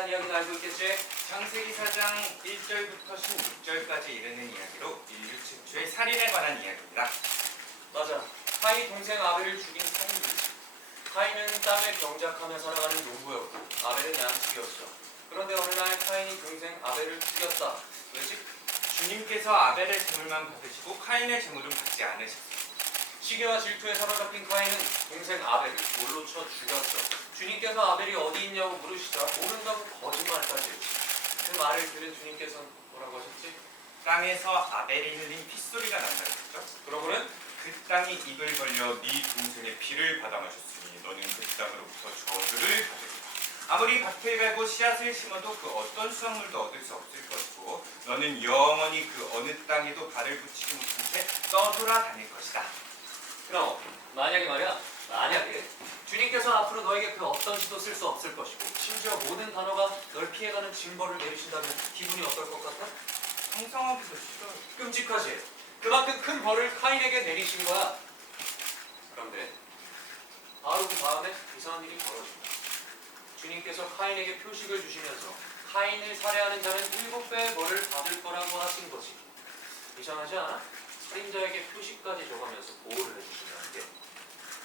대한 이야기는 알고 있겠지? 창세기 4장 1절부터 16절까지 이르는 이야기로 인류 최초의 살인에 관한 이야기입니다. 맞아. 카인 동생 아벨을 죽인 살인이지. 카인은 땅을 경작하며 살아가는 농부였고 아벨은 양식이었어. 그런데 어느 날 카인이 동생 아벨을 죽였다. 왜지? 주님께서 아벨의 제물만 받으시고 카인의 제물은 받지 않으셨어요. 시기와 질투에 사로잡힌 카인은 동생 아벨을 돌로 쳐 죽였어. 주님께서 아벨이 어디 있냐고 물으시자 모른다고 거짓말까지 했지. 그 말을 들은 주님께서는 뭐라고 하셨지? 땅에서 아벨이 흘린 핏소리가 난다고 했죠. 그러고는 그 땅이 입을 벌려 네 동생의 피를 받아 마셨으니 너는 그 땅으로부터 저주를 받으리라. 아무리 밭을 갈고 씨앗을 심어도 그 어떤 수확물도 얻을 수 없을 것이고 너는 영원히 그 어느 땅에도 발을 붙이지 못한 채 떠돌아다닐 것이다. 그럼 만약에 주님께서 앞으로 너에게 그 어떤 시도 쓸 수 없을 것이고 심지어 모든 단어가 널 피해가는 징벌을 내리신다면 기분이 어떨 것 같아? 상상하기도 싫어요. 끔찍하지? 그만큼 큰 벌을 카인에게 내리신 거야. 그런데 바로 그 다음에 이상한 일이 벌어진다. 주님께서 카인에게 표식을 주시면서 카인을 살해하는 자는 7배의 벌을 받을 거라고 하신 거지. 이상하지 않아? 살인자에게 표식까지 줘가면서 보호를 해주신다는 게.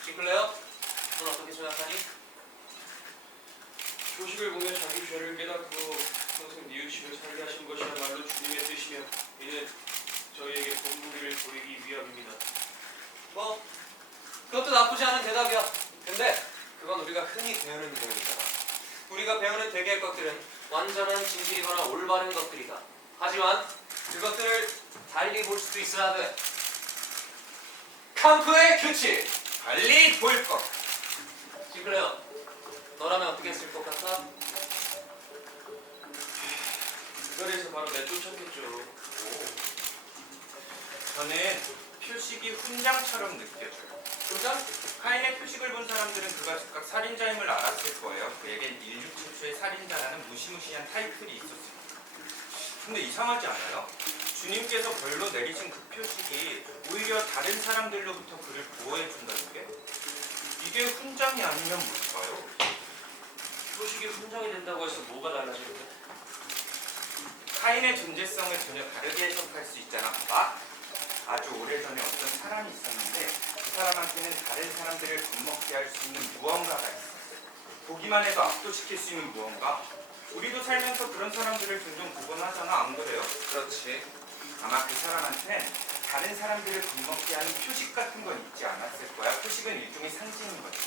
싱클레어, 넌 어떻게 생각하니? 표식을 보면 자기 죄를 깨닫고 평생 뉘우치며 살게 하신 것이야말로 주님의 뜻이며 이는 저희에게 본보기를 보이기 위함입니다. 뭐 그것도 나쁘지 않은 대답이야. 근데 그건 우리가 흔히 배우는 내용이잖아. 우리가 배우는 대개의 것들은 완전한 진실이거나 올바른 것들이다. 하지만 그것들을 달리 볼 수도 있어야 돼. 칸트의 규칙! 달리 볼 것. 싱클레어, 너라면 어떻게 했을 것 같아? 그 자리에서 바로 내쫓았겠죠. 저는 표식이 훈장처럼 느껴져요. 훈장? 카인의 표식을 본 사람들은 그가 즉각 살인자임을 알았을 거예요. 그에겐 인류 최초의 살인자라는 무시무시한 타이틀이 있었습니다. 근데 이상하지 않아요? 주님께서 벌로 내리신 그 표식이 오히려 다른 사람들로부터 그를 보호해준다는 게? 이게 훈장이 아니면 뭘까요? 표식이 훈장이 된다고 해서 뭐가 달라지는데? 카인의 존재성을 전혀 다르게 해석할 수 있잖아. 봐봐. 아주 오래전에 어떤 사람이 있었는데 그 사람한테는 다른 사람들을 겁먹게 할 수 있는 무언가가 있었어요. 보기만 해도 압도시킬 수 있는 무언가. 우리도 살면서 그런 사람들을 종종 보곤 하잖아. 안 그래요? 그렇지. 아마 그 사람한테는 다른 사람들을 겁먹게 하는 표식 같은 건 있지 않았을 거야. 표식은 일종의 상징인 거지.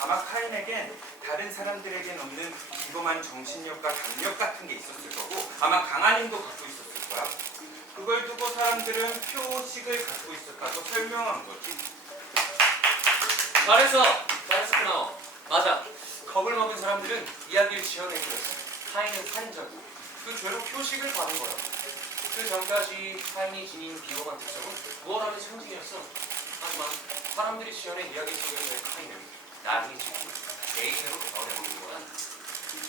아마 카인에겐 다른 사람들에겐 없는 기범한 정신력과 담력 같은 게 있었을 거고 아마 강한 힘도 갖고 있었을 거야. 그걸 두고 사람들은 표식을 갖고 있었다고 설명한 거지. 잘했어 크나워. 맞아. 겁을 먹은 사람들은 이야기를 지어내기로 했어. 카인은 살인자고 그 죄로 표식을 받은 거야. 그 전까지 카인이 지닌 비범한 특성은 무엇 하는 상징이었어. 하지만 사람들이 지어낸 이야기 속에서의 카인은 나중에 지금 개인으로 변해버린 거야.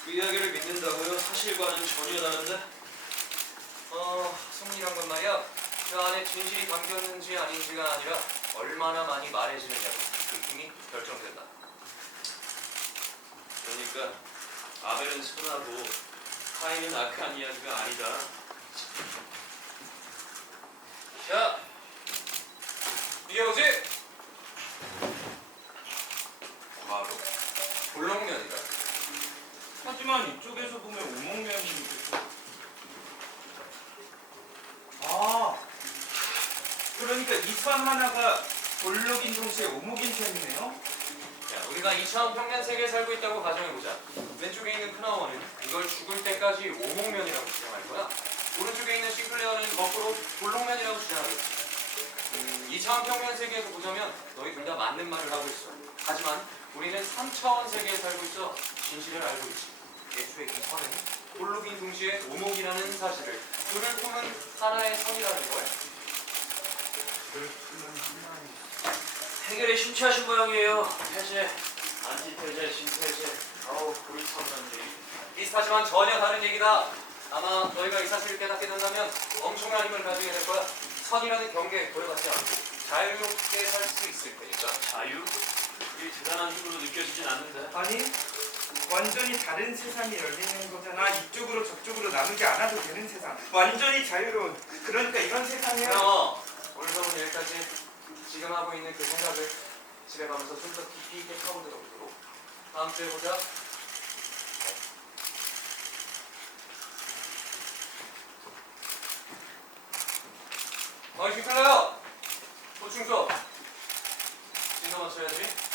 그 이야기를 믿는다고요? 사실과는 전혀 다른데? 승리란 건 말이야. 그 안에 진실이 담겼는지 아닌지가 아니라 얼마나 많이 말해지느냐고 그 힘이 결정된다. 그러니까 아벨은 선하고 카인은 악한 이야기가 아니다. 자, 이게 뭐지? 바로. 볼록면이다. 하지만 이쪽에서 보면 오목면이니까. 아, 그러니까 이 선 하나가 볼록인 동시에 오목인 셈이네요? 자, 우리가 2차원 평면 세계에 살고 있다고 가정해보자. 왼쪽에 있는 크나워는 이걸 죽을 때까지 오목면이라고 주장할 거야. 오른쪽에 있는 싱클레어는 거꾸로 볼록면이라고 주장하겠지. 2차원 평면 세계에서 보자면 너희 둘 다 맞는 말을 하고 있어. 하지만 우리는 3차원 세계에 살고 있어 진실을 알고 있지. 애초에 이 선은 볼록인 동시에 오목이라는 사실을 둘을 품은 하나의 선이라는 걸. 해결에 심취하신 모양이에요. 해제, 안티태제, 신태제. 아우, 고리참단지. 비슷하지만 전혀 다른 얘기다. 아마 너희가 이 사실을 깨닫게 된다면 엄청난 힘을 가지게 될 거야. 선이라는 경계에 구애받지 않고 자유롭게 살 수 있을 테니까. 자유? 이게 대단한 힘으로 느껴지진 않는데. 아니, 완전히 다른 세상이 열리는 거잖아. 이쪽으로 저쪽으로 나누지 않아도 되는 세상. 완전히 자유로운. 그러니까 이런 세상이야. 그럼 오늘 수업은 여기까지. 지금 하고 있는 그 생각을 집에 가면서 좀 더 깊이 있게 파고들어 보도록. 다음 주에 보자. 어이 싱클레어! 보충 수업. 진도 맞춰야지.